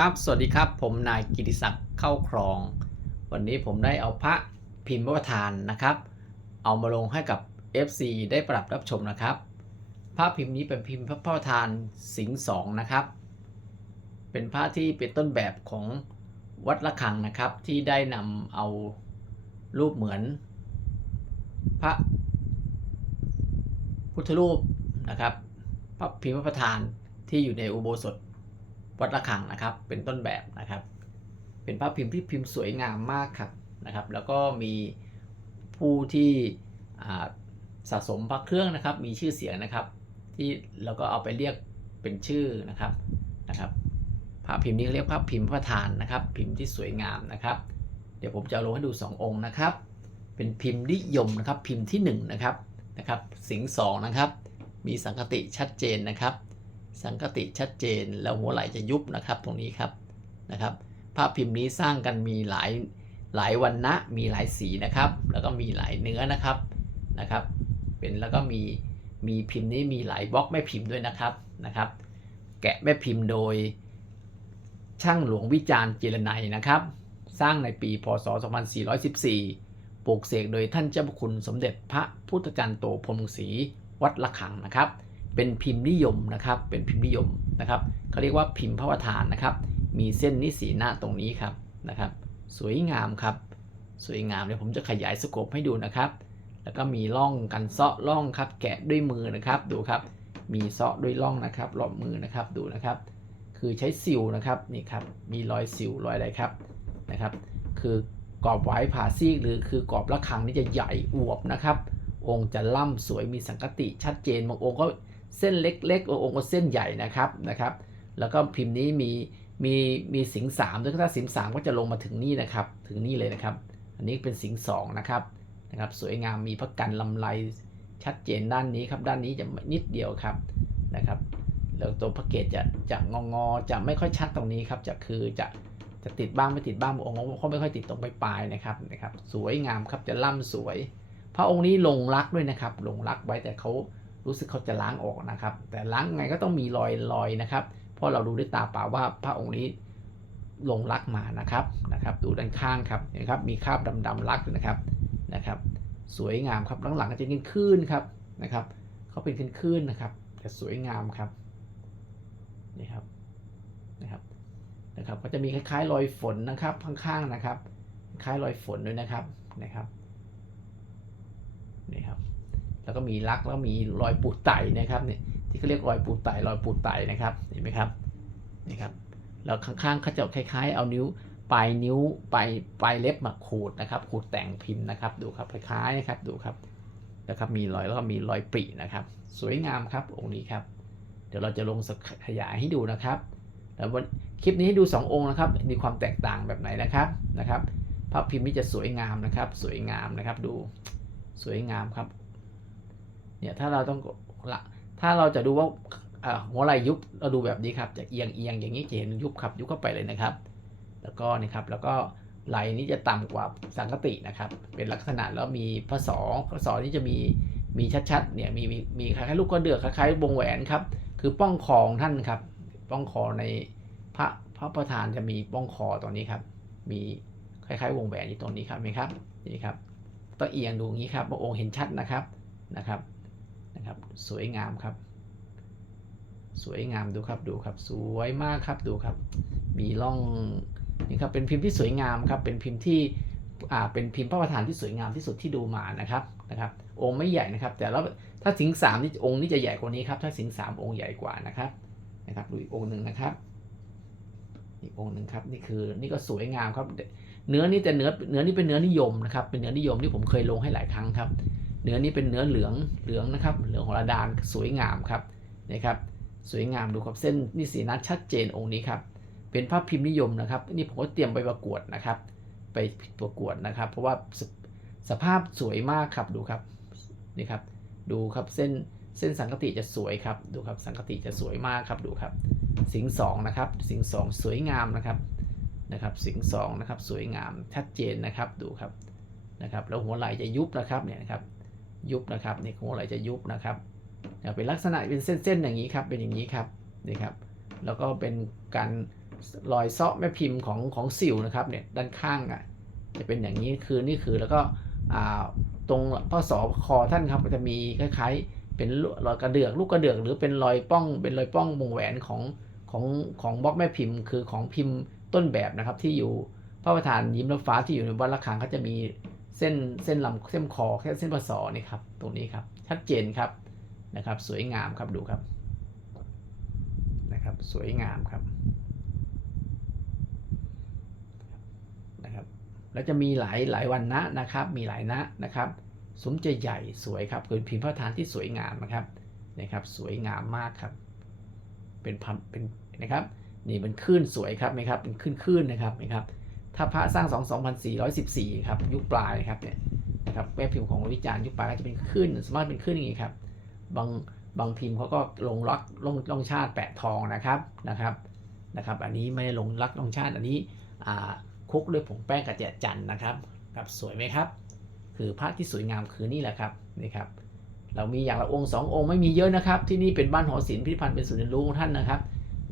ครับ สวัสดีครับ ผมนายกิติศักดิ์เข้าครอง วันนี้ผมได้เอาพระพิมพ์พระประธานนะครับ เอามาลงให้กับ FC ได้ปรับรับชมนะครับ พระพิมพ์นี้เป็นพิมพ์พระประธานสิงห์สองนะครับ เป็นพระที่เป็นต้นแบบของวัดละคังนะครับ ที่ได้นำเอารูปเหมือน พระพุทธรูปนะครับ พระพิมพ์พระประธานที่อยู่ในอุโบสถ วัดระฆังนะครับ เป็นต้นแบบนะครับ เป็นภาพพิมพ์ที่พิมพ์สวยงามมากครับนะครับ แล้วก็มีผู้ที่สะสมพระเครื่องนะครับ มีชื่อเสียงนะครับ ที่เราก็เอาไปเรียกเป็นชื่อนะครับนะครับภาพพิมพ์นี้เรียกภาพพิมพ์พระทานนะครับ พิมพ์ที่สวยงามนะครับ เดี๋ยวผมจะลงให้ดู 2 องค์นะครับ เป็นพิมพ์นิยมนะครับ พิมพ์ที่1นะครับนะครับ สิงสองนะครับ มีสังคติชัดเจนนะครับ สังคติชัดเจน แล้วหัวไหล่จะยุบนะครับตรงนี้ครับนะครับ ภาพพิมพ์นี้สร้างกันมีหลายหลายวันนะมีหลายสีนะครับ แล้วก็มีหลายเนื้อนะครับนะครับ เป็นแล้วก็มีมีพิมพ์นี้มีหลายบล็อกแม่พิมพ์ด้วยนะครับนะครับ แกะแม่พิมพ์โดย ช่างหลวงวิจารณ์เจรไนยนะครับ สร้างในปีพศ 2414 ปลูกเสกโดยท่านเจ้าพระคุณสมเด็จพระพุทธจารย์โตพรมศรีวัดละขังนะครับ เป็นพิมพ์นิยมนะครับ เป็นพิมพ์นิยมนะครับเขาเรียกว่าพิมพ์พระประธานนะครับ มีเส้นนิสีหน้าตรงนี้ครับนะครับ สวยงามครับ สวยงามเดี๋ยวผมจะขยายสโคปให้ดูนะครับ แล้วก็มีร่องกันเซาะร่องครับ แกะด้วยมือนะครับ ดูครับ มีเซาะด้วยร่องนะครับ รอบมือนะครับ ดูนะครับ คือใช้สิวนะครับ นี่ครับ มีรอยสิวรอยอะไรครับ นะครับ คือกรอบไว้ผ่าซีกหรือคือกรอบระฆังนี่จะใหญ่อวบนะครับ องค์จะล่ำสวยมีสังกติชัดเจน บางองค์ก็ เส้นเล็กๆองค์ก็เส้นใหญ่นะครับนะครับ แล้วก็พิมพ์นี้มีมีมีสิงสามด้วยถ้าสิงสามก็จะลงมาถึงนี่นะครับ ถึงนี่เลยนะครับ อันนี้เป็นสิงสองนะครับนะครับ สวยงามมีพระกันลำไรชัดเจนด้านนี้ครับ ด้านนี้จะนิดเดียวครับนะครับ แล้วตัวพระเกศจะจะงองอๆจะไม่ค่อยชัดตรงนี้ครับ จะคือจะจะติดบ้างไม่ติดบ้างองค์เขาไม่ค่อยติดตรงปลายๆนะครับนะครับ สวยงามครับจะล่ำสวย พระองค์นี้ลงรักด้วยนะครับลงรักไว้แต่เขา รู้สึกเขาจะล้างออกนะครับ แต่ล้างไงก็ต้องมีรอยรอยนะครับ เพราะเราดูด้วยตาเปล่าว่าพระองค์นี้ลงรักมานะครับนะครับ ดูด้านข้างครับเห็นไหมครับมีคราบดำๆรักนะครับนะครับ สวยงามครับหลังๆก็จะเป็นคลื่นครับนะครับเขาเป็นคลื่นๆนะครับแต่สวยงามครับนี่ครับนะครับนะครับ ก็จะมีคล้ายๆรอยฝนนะครับข้างๆนะครับ คล้ายรอยฝนด้วยนะครับนะครับนี่ครับ แล้วก็มีรักแล้วมีรอยปูดไตนะครับเนี่ยที่เขาเรียกรอยปูดไตรอยปูดไตนะครับเห็นไหมครับนี่ครับแล้วข้างๆเขาจะคล้ายๆ เอานิ้วปลายนิ้วปลายปลายเล็บมาขูดนะครับขูดแต่งพิมพ์นะครับ ดูครับคล้ายๆนะครับดูครับแล้วครับมีรอยแล้วก็มีรอยปรินะครับ สวยงามครับองค์นี้ครับ เดี๋ยวเราจะลงขยายให้ดูนะครับแล้ววันคลิปนี้ให้ดู 2 องค์นะครับ มีความแตกต่างแบบไหนนะครับนะครับภาพพิมพ์นี้จะสวยงามนะครับ สวยงามนะครับ ดูสวยงามครับ เนี่ยถ้าเราต้องละถ้าเราจะดูว่าหัวไหล่ยุบเราดูแบบนี้ครับจะเอียงเอียงอย่างนี้จะเห็นยุบครับยุบเข้าไปเลยนะครับ แล้วก็นี่ครับแล้วก็ไหล่นี้จะต่ำกว่าสังคตินะครับ เป็นลักษณะแล้วมีพระสอพระสอนี่จะมีมีชัดๆเนี่ยมีมีมีคล้ายๆลูกกระเดือกคล้ายๆวงแหวนครับ คือป้องคอของท่านครับ ป้องคอในพระพระประธานจะมีป้องคอตรงนี้ครับ มีคล้ายๆ วงแหวนอยู่ตรงนี้ครับเห็นไหมครับนี่ครับต้องเอียงดูอย่างนี้ครับพระองค์เห็นชัดนะครับนะครับ นะครับ สวยงามครับ สวยงามดูครับดูครับ สวยมากครับดูครับ มีร่องนี่ครับเป็นพิมพ์ที่สวยงามครับ เป็นพิมพ์ที่อ่าเป็นพิมพ์พระประธานที่สวยงามที่สุดที่ดูมานะครับนะครับ องค์ไม่ใหญ่นะครับ แต่แล้วถ้าสิงสามนี่องค์นี้จะใหญ่กว่านี้ครับ ถ้าสิงสามองค์ใหญ่กว่านะครับนะครับดูอีกองค์หนึ่งนะครับอีกองค์หนึ่งครับนี่คือนี่ก็สวยงามครับ เนื้อนี่แต่เนื้อเนื้อนี่เป็นเนื้อนิยมนะครับเป็นเนื้อนิยมที่ผมเคยลงให้หลายครั้งครับ เนื้อนี้เป็นเนื้อเหลืองเหลืองนะครับเหลืองของระดานสวยงามครับนะครับสวยงามดูครับเส้นนี่สีนัดชัดเจนองค์นี้ครับเป็นภาพพิมพ์นิยมนะครับนี่ผมก็เตรียมไปประกวดนะครับ ไปประกวดนะครับ เพราะว่าสสภาพสวยมากครับดูครับนี่ครับดูครับเส้นเส้นสังกติจะสวยครับดูครับสังกติจะสวยมากครับดูครับ สิงสองนะครับสิงสองสวยงามนะครับนะครับ สิงสองนะครับสวยงามชัดเจนนะครับดูครับนะครับแล้วหัวไหล่จะยุบนะครับเนี่ยนะครับ ยุบนะครับนี่หัวไหลจะยุบนะครับเป็นลักษณะเป็นเส้นๆอย่างนี้ครับเป็นอย่างนี้ครับนี่ครับแล้วก็เป็นการรอยเซาะแม่พิมพ์ของของสิวนะครับเนี่ยด้านข้างอะจะเป็นอย่างนี้คือนี่คือแล้วก็อ่าตรงพ่อศอกคอท่านครับจะมีคล้ายๆเป็นรอยกระเดือกลูกกระเดือกหรือเป็นรอยป้อง เป็นรอยป้องวงแหวนของของของบล็อกแม่พิมพ์ คือของพิมพ์ต้นแบบนะครับที่อยู่พระประธานยิ้มรับฟ้าที่อยู่ในวัดระฆังเขาจะมี เส้นเส้นลำเส้นคอแค่เส้นพศนี่ครับตรงนี้ครับชัดเจนครับนะครับ สวยงามครับดูครับนะครับสวยงามครับนะครับแล้วจะมีหลายหลายวันนะนะครับ มีหลายนะนะครับสมจะใหญ่สวยครับเป็นพิมพ์พระประธานที่สวยงามนะครับนะครับ สวยงามมากครับ เป็นพันเป็นนะครับ นี่เป็นคลื่นสวยครับไหมครับเป็นคลื่นคลื่นนะครับนะครับ ถ้าพระสร้าง 2 2414 ครับ ยุคปลายครับเนี่ยนะครับแม่พิมพ์ของวิจารณ์ยุคปลายก็จะเป็นคลื่นสามารถเป็นคลื่นอย่างนี้ครับ บางบางพิมพ์เขาก็ลงล็อกลงลงชาติแปะทองนะครับนะครับนะครับ อันนี้ไม่ได้ลงลักลงชาติอันนี้คุกด้วยผงแป้งกระเจียจันนะครับครับสวยไหมครับ คือพระที่สวยงามคือนี่แหละครับนี่ครับเรามีอย่างละองค์สององค์ไม่มีเยอะนะครับ ที่นี่เป็นบ้านหอศิลป์พิพิธภัณฑ์เป็นศูนย์เรียนรู้ของท่านนะครับ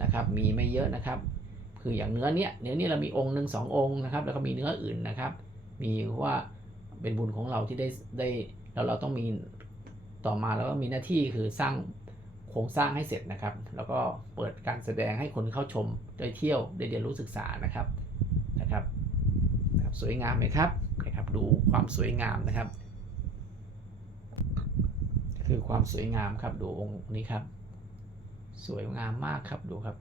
นะครับ มีไม่เยอะนะครับ คืออย่างเนื้อเนี้ยเนื้อนี้เรามีองค์หนึ่งสององค์นะครับ แล้วก็มีเนื้ออื่นนะครับ มีว่าเป็นบุญของเราที่ได้ได้แล้วเราต้องมีต่อมาแล้วก็มีหน้าที่คือสร้างโครงสร้างให้เสร็จนะครับ แล้วก็เปิดการแสดงให้คนเข้าชมได้เที่ยวได้เรียนรู้ศึกษานะครับนะครับนะครับสวยงามไหมครับนะครับ ดูความสวยงามนะครับ คือความสวยงามครับดูองค์นี้ครับ สวยงามมากครับดูครับ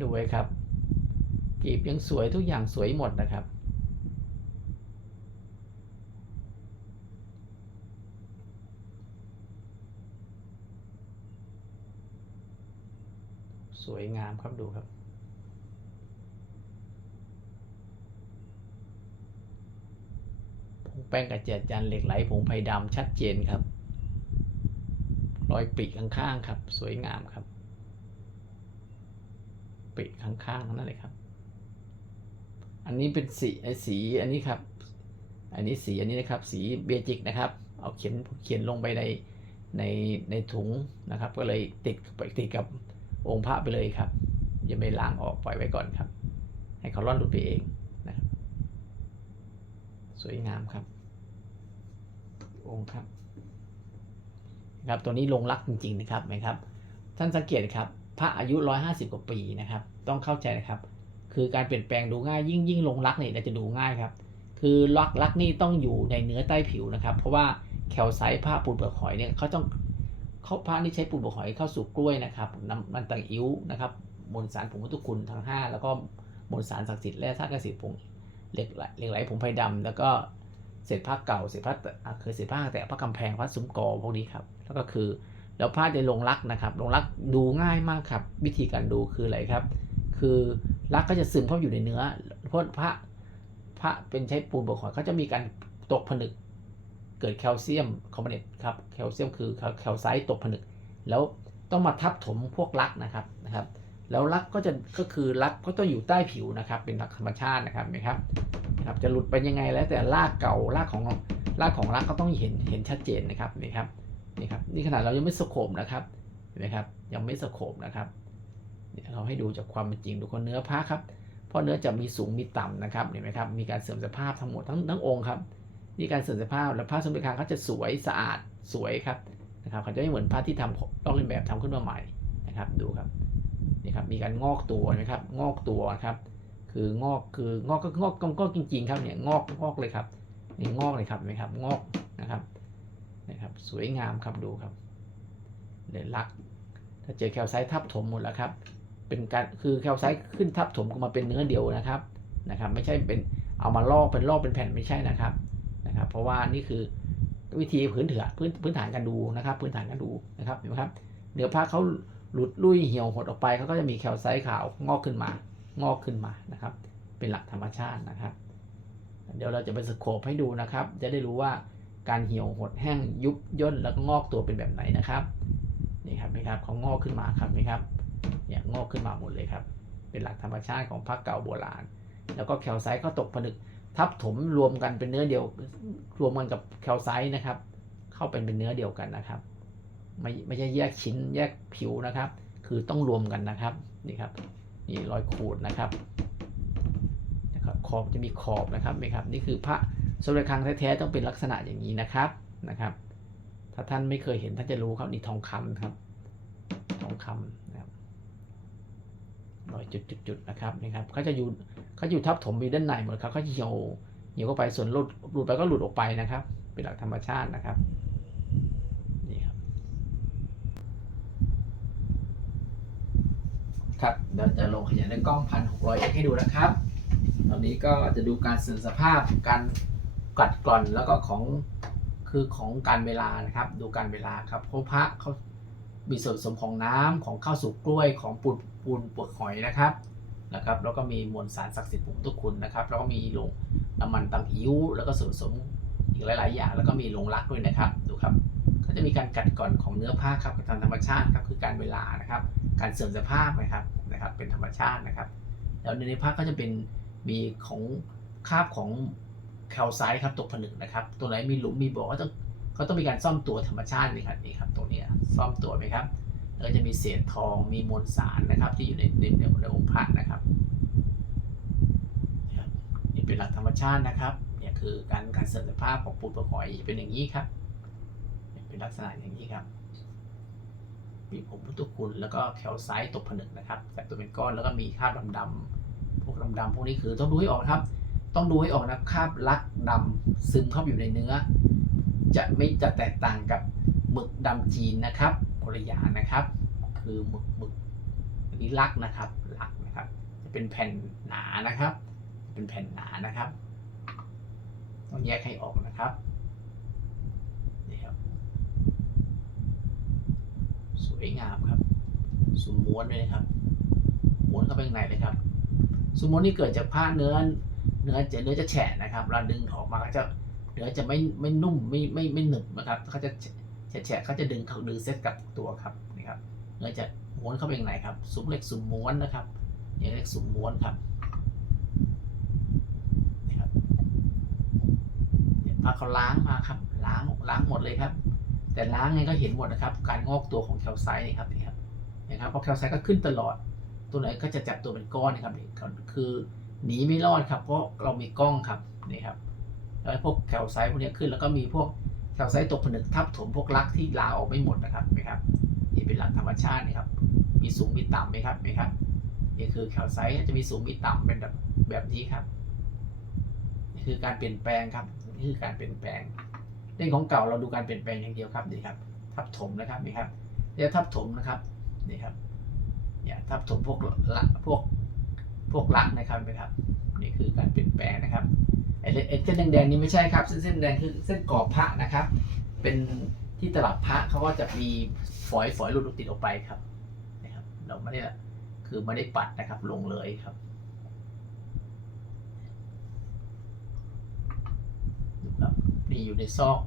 ดู ไว้ครับกีบยังสวยทุกอย่างสวยหมดนะครับ สวยงามครับดูครับผงแป้งกระเจียดจันทร์เหล็กไหลผงไผ่ดำชัดเจนครับ รอยปริข้างๆครับ สวยงามครับ ปริข้างๆนั่นเลยครับ อันนี้เป็นสีไอ้สีอันนี้ครับ อันนี้สีอันนี้นะครับ สีเบจิกนะครับ เอาเขียนเขียนลงไปในในในถุงนะครับ ก็เลยติดไปติดกับองค์พระไปเลยครับอย่าไปล้างออกปล่อยไว้ก่อนครับ ให้เขาร่อนหลุดไปเองนะครับสวยงามครับ องค์ครับ ครับตัวนี้ลงรักจริง ๆ นะครับไหมครับ ท่านสังเกตครับ พระอายุ 150 กว่าปีนะครับ ต้องเข้าใจนะครับ คือการเปลี่ยนแปลงดูง่ายยิ่งยิ่งลงรักเนี่ยจะดูง่ายครับ คือรักรักนี่ต้องอยู่ในเนื้อใต้ผิวนะครับ เพราะว่าแคลไซต์ผ้าปูนเปลือกหอยเนี่ยเขาต้องเขาผ้าที่ใช้ปูนเปลือกหอยเข้าสู่กล้วยนะครับน้ำมันตังอิ้วนะครับมวลสารผงวัตถุคุณทั้ง 5 แล้วก็มวลสารศักดิ์สิทธิ์และธาตุกสิทธิ์ผงเหล็กไหลเหล็กไหลผงไผ่ดำแล้วก็เศษผ้าเก่าเศษผ้าอ่าคือเศษผ้าแต่ผ้ากำแพงผ้าซุ้มกอพวกนี้ครับแล้วก็คือ แล้วผ้าจะลงรักนะครับลงรักดูง่ายมากครับ วิธีการดูคืออะไรครับ คือรักก็จะซึมเข้าอยู่ในเนื้อเพราะพระพระเป็นใช้ปูนบวกหอยเขาจะมีการตกผนึกเกิดแคลเซียมคาร์บอเนตครับแคลเซียมคือแคลไซต์ตกผนึก แล้วต้องมาทับถมพวกรักนะครับนะครับ แล้วรักก็จะก็คือรักก็ต้องอยู่ใต้ผิวนะครับ เป็นลักธรรมชาตินะครับนไหมครับนะครับจะหลุดไปยังไงแล้วแต่รากเก่ารากของรากของรักก็ต้องเห็นเห็นชัดเจนนะครับนี่ครับ นี่ครับนี่ขนาดเรายังไม่สโคบนะครับเห็นไหมครับยังไม่สโคบนะครับเนี่ยเราให้ดูจากความเป็นจริงดูคนเนื้อผ้าครับเพราะเนื้อจะมีสูงมีต่ำนะครับเห็นไหมครับมีการเสื่อมสภาพทั้งหมดทั้งทั้งองค์ครับนี่การเสื่อมสภาพแล้วผ้าสมเด็จคางเขาจะสวยสะอาดสวยครับนะครับเขาจะไม่เหมือนผ้าที่ทำลอกเลียนแบบทำขึ้นมาใหม่นะครับดูครับนี่ครับมีการงอกตัวนะครับงอกตัวครับคืองอกคืองอกก็งอกก็งอกจริงๆครับเนี่ยงอกงอกเลยครับนี่งอกเลยครับเห็นไหมครับงอกนะครับ นะครับสวยงามครับดูครับเดี๋ยวลัก ถ้าเจอแคลไซต์ทับถมหมดแล้วครับ เป็นการคือแคลไซต์ขึ้นทับถมก็มาเป็นเนื้อเดียวนะครับนะครับ ไม่ใช่เป็นเอามาลอกเป็นลอกเป็นแผ่นไม่ใช่นะครับนะครับ เพราะว่านี่คือวิธีพื้นเถื่อพื้นพื้นฐานการดูนะครับ พื้นฐานการดูนะครับเห็นไหมครับเนื้อผ้าเขาหลุดลุ่ยเหี่ยวหดออกไปเขาก็จะมีแคลไซต์ขาวงอกขึ้นมางอกขึ้นมานะครับ เป็นหลักธรรมชาตินะครับ เดี๋ยวเราจะไปสโคปให้ดูนะครับ จะได้รู้ว่า การเหี่ยวหดแห้งยุบย่นแล้วก็งอกตัวเป็นแบบไหนนะครับนี่ครับไหมครับเขางอกขึ้นมาครับไหมครับเนี่ยงอกขึ้นมาหมดเลยครับ เป็นหลักธรรมชาติของพระเก่าโบราณ แล้วก็แคลไซต์ก็ตกผนึกทับถมรวมกันเป็นเนื้อเดียวรวมกันกับแคลไซต์นะครับ เข้าเป็นเป็นเนื้อเดียวกันนะครับ ไม่ไม่ใช่แยกชิ้นแยกผิวนะครับ คือต้องรวมกันนะครับนี่ครับนี่รอยขูดนะครับนะครับขอบจะมีขอบนะครับนี่ครับนี่คือพระ สมเด็จครั้งแท้ๆต้องเป็นลักษณะอย่างนี้นะครับนะครับ ถ้าท่านไม่เคยเห็นท่านจะรู้ครับนี่ทองคำครับ ทองคำนะครับรอยจุดๆนะครับนี่ครับเขาจะอยู่เขาอยู่ทับถมอยู่ด้านในหมดครับเขาจะเหี่ยวเหี่ยวเข้าไปส่วนหลุดหลุดไปก็หลุดออกไปนะครับ เป็นหลักธรรมชาตินะครับนี่ครับครับเดี๋ยวจะลงขยายในกล้องพันหกร้อยให้ดูนะครับ ตอนนี้ก็จะดูการเสื่อมสภาพการ กัดกร่อนแล้วก็ของคือของการเวลานะครับ ดูการเวลาครับเพราะพระเขามีส่วนผสมของน้ำของข้าวสุกกล้วยของปูนปูนเปลือกหอยนะครับนะครับแล้วก็มีมวลสารศักดิ์สิทธิ์ผมทุกคุณนะครับแล้วก็มีลงน้ำมันตังอิ้วแล้วก็ส่วนผสมอีกหลาย ๆ อย่าง แล้วก็มีลงรักด้วยนะครับดูครับก็จะมีการกัดกร่อนของเนื้อผ้าครับตามธรรมชาติครับคือการเวลานะครับ การเสื่อมสภาพนะครับนะครับเป็นธรรมชาตินะครับ แล้วในผ้าก็จะเป็นมีของคาบของ แคลไซต์ครับตกผนึกนะครับ ตัวไหนมีหลุมมีบ่อก็ต้องก็ต้องมีการซ่อมตัวธรรมชาตินี่ครับนี่ครับตัวนี้ซ่อมตัวไหมครับแล้วก็จะมีเศษทองมีมวลสารนะครับ ที่อยู่ในในในในองค์พระนะครับนี่เป็นหลักธรรมชาตินะครับเนี่ยคือการการเสื่อมสภาพของปูนปลือกหอยเป็นอย่างนี้ครับ เป็นลักษณะอย่างนี้ครับมีผมพุทธคุณแล้วก็แคลไซต์ตกผนึกนะครับแต่ตัวเป็นก้อนแล้วก็มีคราบดำๆพวกดำๆพวกนี้คือต้องดูให้ออกครับ ต้องดูให้ออกนะคราบลักดำซึมเข้าอยู่ในเนื้อ จะไม่จะแตกต่างกับหมึกดำจีนนะครับคนละยานะครับ คือหมึกหมึกอันนี้ลักนะครับลักนะครับ จะเป็นแผ่นหนานะครับ เป็นแผ่นหนานะครับต้องแยกให้ออกนะครับนี่ครับ สวยงามครับสุมม้วนเลยนะครับม้วนเข้าไปข้างในเลยครับสุมม้วนนี่เกิดจากผ้าเนื้อ เนื้อจะเนื้อจะแฉะนะครับเราดึงออกมาก็จะเนื้อจะไม่ไม่นุ่มไม่ไม่ไม่หนึบนะครับเขาจะแฉะแฉะเขาจะดึงเขาดึงเซตกับตัวครับนี่ครับเนื้อจะม้วนเข้าไปข้างในครับซุ้มเล็กซุ้มม้วนนะครับนี่เรียกซุ้มม้วนครับนี่ครับพาเขาล้างมาครับล้างล้างหมดเลยครับ แต่ล้างไงก็เห็นหมดนะครับ การงอกตัวของแคลไซต์นี่ครับนี่ครับนะครับเพราะแคลไซต์ก็ขึ้นตลอด ตัวไหนก็จะจับตัวเป็นก้อนนะครับนี่คือ หนีไม่รอดครับ เพราะเรามีกล้องครับนี่ครับแล้วพวกแคลไซต์พวกนี้ขึ้นแล้วก็มีพวกแคลไซต์ตกผนึกทับถมพวกรักที่ลาออกไม่หมดนะครับไหมครับนี่เป็นหลักธรรมชาตินี่ครับ มีสูงมีต่ำไหมครับไหมครับนี่คือแคลไซต์จะมีสูงมีต่ำเป็นแบบแบบนี้ครับนี่คือการเปลี่ยนแปลงครับนี่คือการเปลี่ยนแปลงเรื่องของเก่าเราดูการเปลี่ยนแปลงอย่างเดียวครับนี่ครับ ทับถมนะครับนี่ครับเรียกทับถมนะครับนี่ครับเนี่ยทับถมพวกละพวก วกลักนะครับเห็นไหมครับ นี่คือการเปลี่ยนแปลงนะครับไอ้เส้นแดงๆนี่ไม่ใช่ครับ เส้นเส้นแดงคือเส้นกรอบพระนะครับ เป็นที่ตลับพระเขาก็จะมีฝอยฝอยหลุดติดออกไปครับนะครับ เราไม่ได้คือไม่ได้ปัดนะครับลงเลยครับครับนี่อยู่ในซอก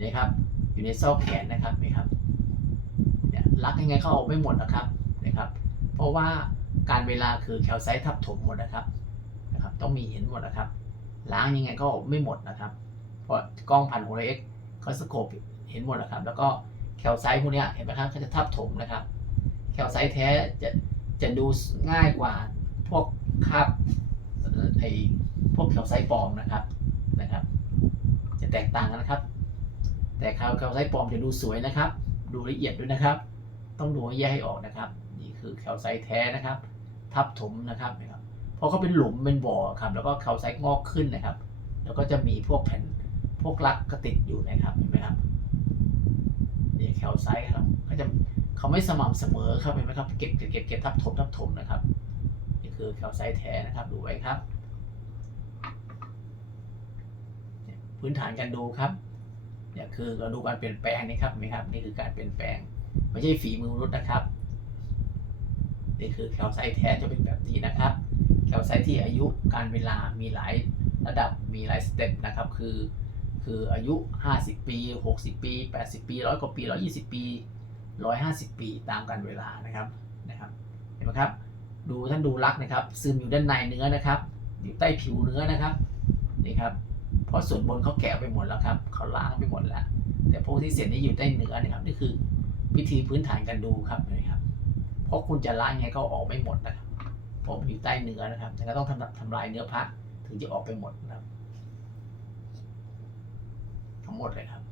นี่ครับ อยู่ในซอกแขนนะครับนี่ครับเนี่ยรักยังไงเขาออกไม่หมดนะครับนะครับ เพราะว่า การเวลาคือแคลไซต์ทับถมหมดนะครับนะครับ ต้องมีเห็นหมดนะครับ ล้างยังไงก็ไม่หมดนะครับ เพราะกล้องพันหกร้อเอ็กเขาสโคปเห็นหมดนะครับ แล้วก็แคลไซต์พวกนี้เห็นไหมครับเขาจะทับถมนะครับ แคลไซต์แท้จะจะดูง่ายกว่าพวกคราบไอพวกแคลไซต์ปลอมนะครับนะครับ จะแตกต่างกันนะครับ แต่แคลแคลไซต์ปลอมจะดูสวยนะครับ ดูละเอียดด้วยนะครับ ต้องดูให้แยกให้ออกนะครับ นี่คือแคลไซต์แท้นะครับ ทับถมนะครับนะครับเพราะเขาเป็นหลุมเป็นบ่อครับ แล้วก็แคลไซต์งอกขึ้นนะครับ แล้วก็จะมีพวกแผ่นพวกรักก็ติดอยู่นะครับเห็นไหมครับนี่แคลไซต์ครับเขาจะเขาไม่สม่ำเสมอครับเห็นไหมครับเก็บเก็บเก็บเก็บทับถมทับถมนะครับนี่คือแคลไซต์แท้นะครับดูไว้ครับเนี่ยพื้นฐานการดูครับเนี่ยคือเราดูการเปลี่ยนแปลงนี่ครับเห็นไหมครับนี่คือการเปลี่ยนแปลง ไม่ใช่ฝีมือมนุษย์นะครับ นี่คือแคลไซต์แท้จะเป็นแบบนี้นะครับ แคลไซต์ที่อายุการเวลามีหลายระดับมีหลายสเต็ปนะครับ คือคืออายุ 50 ปี 60 ปี 80 ปีร้อยกว่าปี 120 ปี 150 ปีตามกันเวลานะครับนะครับเห็นไหมครับ ดูท่านดูรักนะครับซึมอยู่ด้านในเนื้อนะครับอยู่ใต้ผิวเนื้อนะครับนี่ครับเพราะส่วนบนเขาแกะไปหมดแล้วครับเขาล้างไปหมดแล้ว แต่พวกที่เศษนี่อยู่ใต้เนื้อนะครับนี่คือวิธีพื้นฐานการดูครับนะครับ ราะคุณจะล้างยังไงก็ออกไม่หมดนะครับเพราะมันอยู่ใต้เนื้อนะครับแต่ก็ต้องทำทำลายเนื้อพระถึงจะออกไปหมดนะครับ ทั้งหมดเลยครับ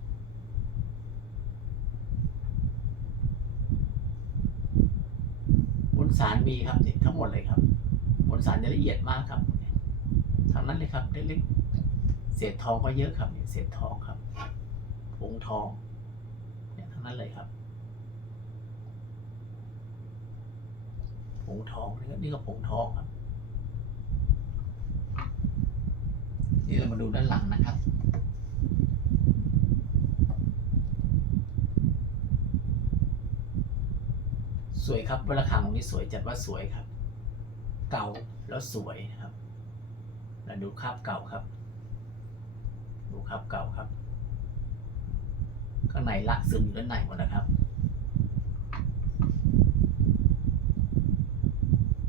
บนสารมีครับนี่ทั้งหมดเลยครับบนสารเนี่ยละเอียดมากครับทางนั้นเลยครับเล็กๆเศษทองก็เยอะครับเศษทองครับผงทองเนี่ยทั้งนั้นเลยครับผ งทองนี่ก็นี่ก็ผงทองครับ นี่เรามาดูด้านหลังนะครับสวยครับวัดระฆังองค์นี้สวยจัดว่าสวยครับ เก่าแล้วสวยนะครับแล้วดูคราบเก่าครับ ดูคราบเก่าครับ ข้างในละซึมอยู่ด้านในหมดนะครับ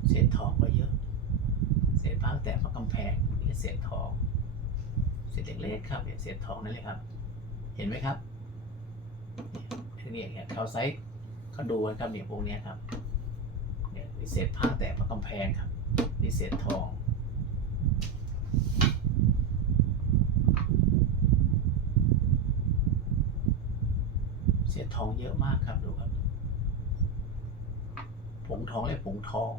เศษทองก็เยอะ เศษพังแตกพักกำแพงนี่เศษทอง เศษเล็กๆครับเนี่ยเศษทองนั่นเลยครับ เห็นไหมครับเนี่ยเนี่ยเขาไซส์เขาดูกันครับเนี่ยพวกนี้ครับเนี่ยมีเศษผ้าแตกพักกำแพงครับนี่เศษทองเศษทองเยอะมากครับดูครับ ผงทองและผงทอง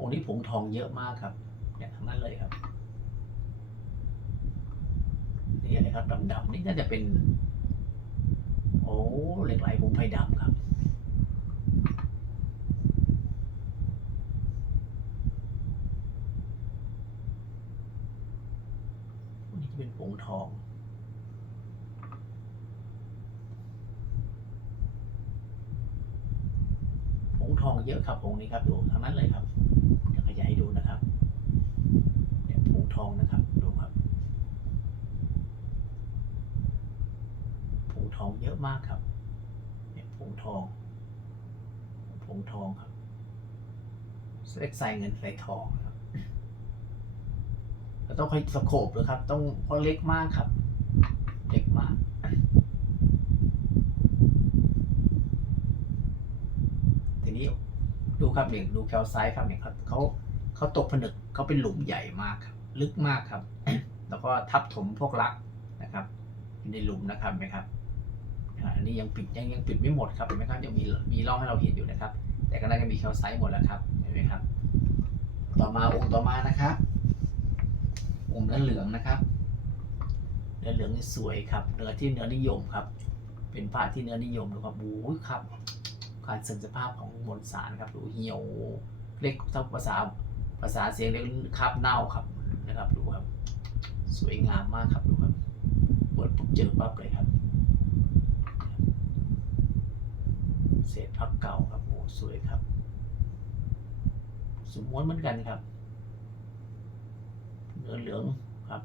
องค์นี้ผงทองเยอะมากครับ เนี่ยทั้งนั้นเลยครับนี่อะไรครับดำๆนี่น่าจะเป็น โอ้เหล็กไหลผงไฟดำครับนี่จะเป็นผงทองผงทองเยอะครับผงนี้ครับดูทั้งนั้นเลยครับ เดี๋ยวขยายให้ดูนะครับเนี่ยผง ทองนะครับดูครับผงทองเยอะมากครับเนี่ยผงทองผงทองครับเล็กใส่เงินใส่ทองครับเราต้องค่อยสโคบเลยครับ ต้องเพราะเล็กมากครับ เล็กมากทีนี้ดูครับเนี่ยดูแคลไซด์ครับเนี่ยเขาเขาเขาตกผนึกเขาเป็นหลุมใหญ่มากครับ ลึกมากครับ แล้วก็ทับถมพวกรักนะครับในหลุมนะครับไหมครับอ่าอันนี้ยังปิดยังยังปิดไม่หมดครับเห็นไหมครับยังมีมีร่องให้เราเห็นอยู่นะครับ แต่ก็น่าจะมีแคลไซด์หมดแล้วครับเห็นไหมครับ ต่อมาองค์ต่อมานะครับองค์เนื้อเหลืองนะครับเนื้อเหลืองนี่สวยครับเนื้อที่เนื้อนิยมครับ เป็นผ้าที่เนื้อนิยมดูครับโอ้ยครับ การเสื่อมสภาพของมวลสารครับดูเหี่ยวเล็กถ้าภาษาภาษาเสียงเรียกคราบเน่าครับ นะครับดูครับ สวยงามมากครับดูครับเปิดปุ๊บเจอปั๊บเลยครับ เศษพักเก่าครับโอ้สวยครับ สมม้วนเหมือนกันครับ เนื้อเหลืองครับ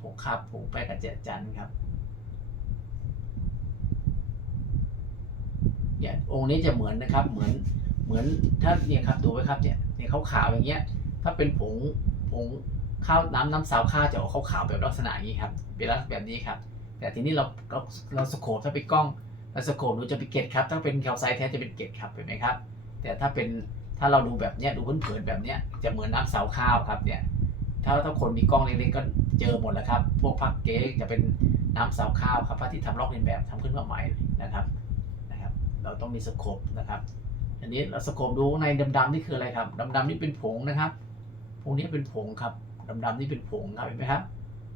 ผงคาบผงแป้งกระเจี๊ยบจันทร์ครับเนี่ยองค์นี้จะเหมือนนะครับ เหมือนเหมือนถ้าเนี่ยครับดูไว้ครับเนี่ยเนี่ยขาวๆอย่างเงี้ย ถ้าเป็นผง ผงข้าวน้ำน้ำสาวข้าวจะออกขาวๆแบบลักษณะอย่างนี้ครับเป็นลักษณะแบบนี้ครับ แต่ทีนี้เราเราเราสโคปถ้าเป็นกล้องเราสโคปดูจะเป็นเกล็ดครับ ถ้าเป็นแคลไซต์แท้จะเป็นเกล็ดครับเห็นไหมครับ แต่ถ้าเป็นถ้าเราดูแบบเนี้ยดูเผินๆแบบเนี้ยจะเหมือนน้ำสาวข้าวครับเนี่ยถ้าถ้าคนมีกล้องเล็กๆก็เจอหมดแล้วครับ พวกพักเก๊จะเป็นน้ำสาวข้าวครับพระที่ทำลอกเลียนแบบทำขึ้นมาใหม่นะครับนะครับ เราต้องมีสโคปนะครับ อันนี้เราสโคปดูข้างในดำๆนี่คืออะไรครับดำๆนี่เป็นผงนะครับ พวกนี้เป็นผงครับดำๆนี่เป็นผงครับเห็นไหมครับ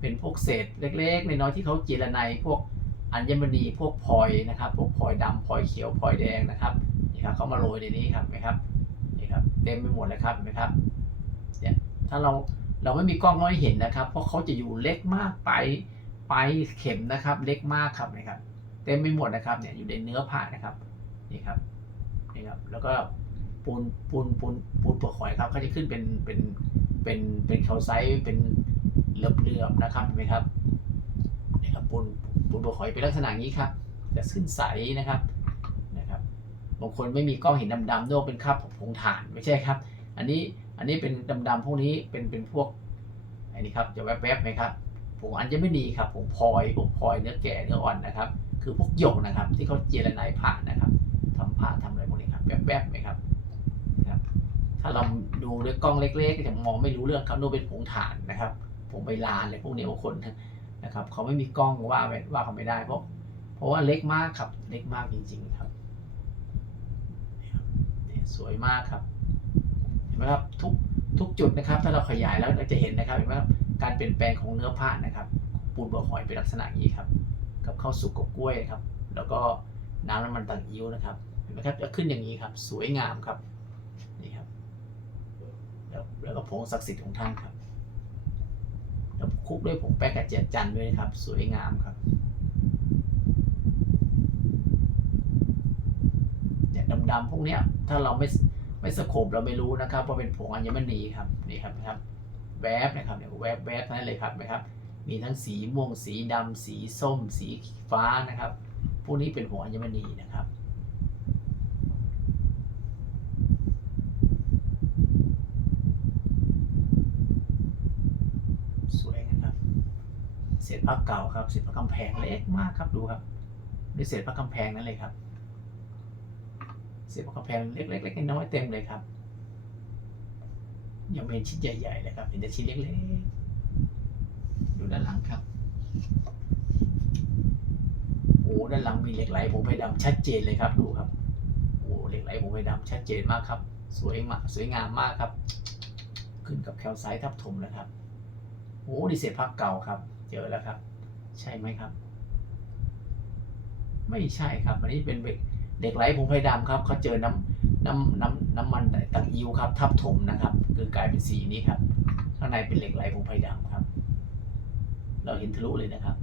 เป็นพวกเศษเล็กๆในน้อยที่เขาเจรไนพวกอัญมณีพวกพลอยนะครับ พวกพลอยดำพลอยเขียวพลอยแดงนะครับนี่ครับเขามาโรยในนี้ครับไหมครับนี่ครับเต็มไปหมดเลยครับเห็นไหมครับเนี่ยถ้าเราเราไม่มีกล้องเราไม่เห็นนะครับ เพราะเขาจะอยู่เล็กมากไปไปเข็มนะครับ เล็กมากครับนะครับเต็มไปหมดนะครับเนี่ยอยู่ในเนื้อผ้านะครับนี่ครับนี่ครับแล้วก็ปูนปูนปูนปูนเปลือกหอยครับเขาจะขึ้นเป็นเป็น เป็นเป็นแคลไซต์เป็นเหลือบๆนะครับเห็นไหมครับนี่ครับปูนปูนเปลือกหอยเป็นลักษณะงนี้ครับจะขึ้นใสนะครับนะครับบางคนไม่มีกล้องเห็นดำๆโน้เป็นคราบผงถ่านไม่ใช่ครับ อันนี้อันนี้เป็นดำๆพวกนี้เป็นเป็นพวกอันนี้ครับจะแวบๆไหมครับผงอัญมณีครับผงพลอยผงพลอยเนื้อแก่เนื้ออ่อนนะครับ คือพวกหยกนะครับ ที่เขาเจรไนผ่านนะครับทำผ่าทำอะไรพวกนี้ครับแวบๆไหมครับ ถ้าเราดูด้วยกล้องเล็กๆจะมองไม่รู้เรื่องครับนู่นเป็นผงถ่านนะครับผงใบลานอะไรพวกนี้บางคนนะครับเขาไม่มีกล้องว่าว่าเขาไม่ได้เพราะเพราะว่าเล็กมากครับเล็กมากจริง ๆ ครับนี่สวยมากครับเห็นไหมครับทุกทุกจุดนะครับ ถ้าเราขยายแล้วเราจะเห็นนะครับเห็นไหมครับการเปลี่ยนแปลงของเนื้อผ้านะครับ ปูนบัวหอยเป็นลักษณะนี้ครับ กับข้าวสุกกับกล้วยครับ แล้วก็น้ำน้ำมันต่างยิ้วนะครับเห็นไหมครับจะขึ้นอย่างนี้ครับ สวยงามครับ แล้วก็ผงศักดิ์สิทธิ์ของท่านครับแล้วคลุกด้วยผงแป้งกระเจี๊ยบจันด้วยนะครับ สวยงามครับเนี่ยดำๆพวกเนี้ย ถ้าเราไม่ไม่สโคบเราไม่รู้นะครับว่าเป็นผงอัญมณีครับนี่ครับนะครับ แวบนะครับเนี่ยแวบแวบนั่นเลยครับนะครับ มีทั้งสีม่วงสีดำสีส้ม สีฟ้านะครับ พวกนี้เป็นผงอัญมณีนะครับ สวยนะครับ เศษพักเก่าครับเศษพักกำแพงเล็กมากครับดูครับนี่เศษพักกำแพงนั่นเลยครับเศษพักกำแพงเล็กๆเล็กๆน้อยๆเต็มเลยครับยังเป็นชิ้นใหญ่ๆเลยครับเห็นแต่ชิ้นเล็กๆอยู่ด้านหลังครับโอ้ด้านหลังมีเหล็กไหลผงไฟดำชัดเจนเลยครับดูครับโอ้เหล็กไหลผงไฟดำชัดเจนมากครับ สวยมากสวยงามมากครับ ขึ้นกับแคลไซต์ทับถมนะครับโอ้ดิเศษพักเก่าครับ เจอแล้วครับ ใช่ไหมครับ ไม่ใช่ครับ อันนี้เป็นเหล็กไหลผงไฟดำครับเขาเจอน้ำน้ำน้ำน้ำมันตังอิวครับ ทับถมนะครับ คือกลายเป็นสีนี้ครับ ข้างในเป็นเหล็กไหลผงไฟดำครับ เราเห็นทะลุเลยนะครับ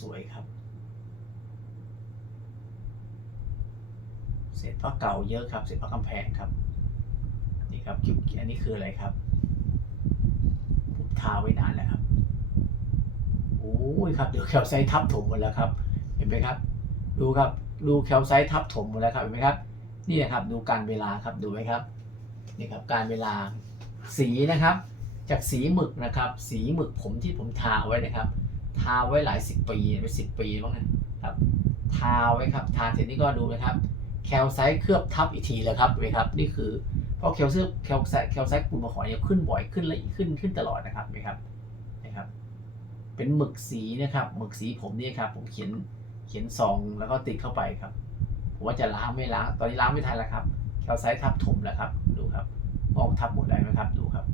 สวยครับเศษผ้าเก่าเยอะครับเศษผ้ากำแพงครับนี่ครับคิวอันนี้คืออะไรครับ ทาไว้นานแล้วครับโอ้ยครับเดี๋ยวแคลไซต์ทับถมหมดแล้วครับ เห็นไหมครับ ดูครับดูแคลไซต์ทับถมหมดแล้วครับเห็นไหมครับนี่นะครับดูการเวลาครับดูไหมครับนี่ครับการเวลาสีนะครับ จากสีหมึกนะครับ สีหมึกผมที่ผมทาไว้นะครับ ทาไว้หลายสิบปีเป็นสิบปีบ้างนะครับ ทาไว้ครับทาเสร็จนี่ก็ดูนะครับแคลไซต์เคลือบทับอีกทีเลยครับเห็นไหมครับ นี่คือ เพราะแคลเซียมแคลไซต์แคลไซต์ปูนมะขอยเนี่ยขึ้นบ่อยขึ้นและขึ้นขึ้นตลอดนะครับนไหมครับนะครับ เป็นหมึกสีนะครับหมึกสีผมนี่ครับ ผมเขียนเขียนซองแล้วก็ติดเข้าไปครับผมว่าจะล้างไม่ล้างตอนนี้ล้างไม่ทันแล้วครับแคลไซต์ทับถมแล้วครับดูครับออกทับหมดเลยไหมครับดูครับ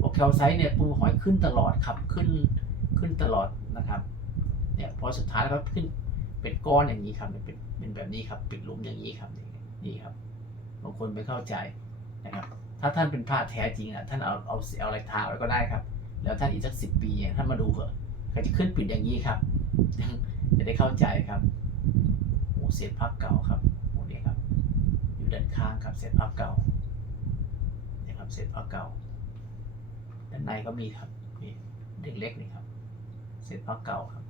บอกแคลไซต์เนี่ยปูนมะขอยขึ้นตลอดครับขึ้นขึ้นตลอดนะครับเนี่ยพอสุดท้ายแล้วก็ขึ้นเป็นก้อนอย่างนี้ครับเป็นเป็นแบบนี้ครับ ปิดหลุมอย่างนี้ครับนี่ครับบางคนไม่เข้าใจ นะครับ ถ้าท่านเป็นพระแท้จริงอะท่านเอาเอาเอาอะไรทาไว้ก็ได้ครับ แล้วท่านอีกสักสิบปีท่านมาดูเถอะก็จะขึ้นปิดอย่างนี้ครับจะได้เข้าใจครับโอ้เศษพับเก่าครับโอ้เนี่ยครับ อยู่ด้านข้างครับเศษพับเก่าเนี่ยครับเศษพับเก่า ด้านในก็มีครับนี่เล็กๆนี่ครับเศษพับเก่าครับ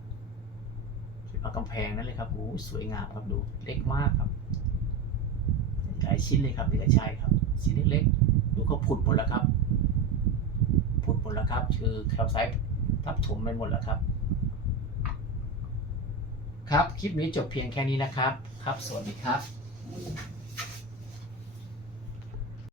เศษพับกำแพงนั่นเลยครับโอ้สวยงามครับดูเล็กมากครับหลายชิ้นเลยครับนี่ก็ใช่ครับ ชิ้นเล็กๆดูก็ผุดหมดแล้วครับ ผุดหมดแล้วครับ คือแคลไซต์ทับถมไปหมดแล้วครับ ครับ คลิปนี้จบเพียงแค่นี้นะครับ ครับ สวัสดีครับ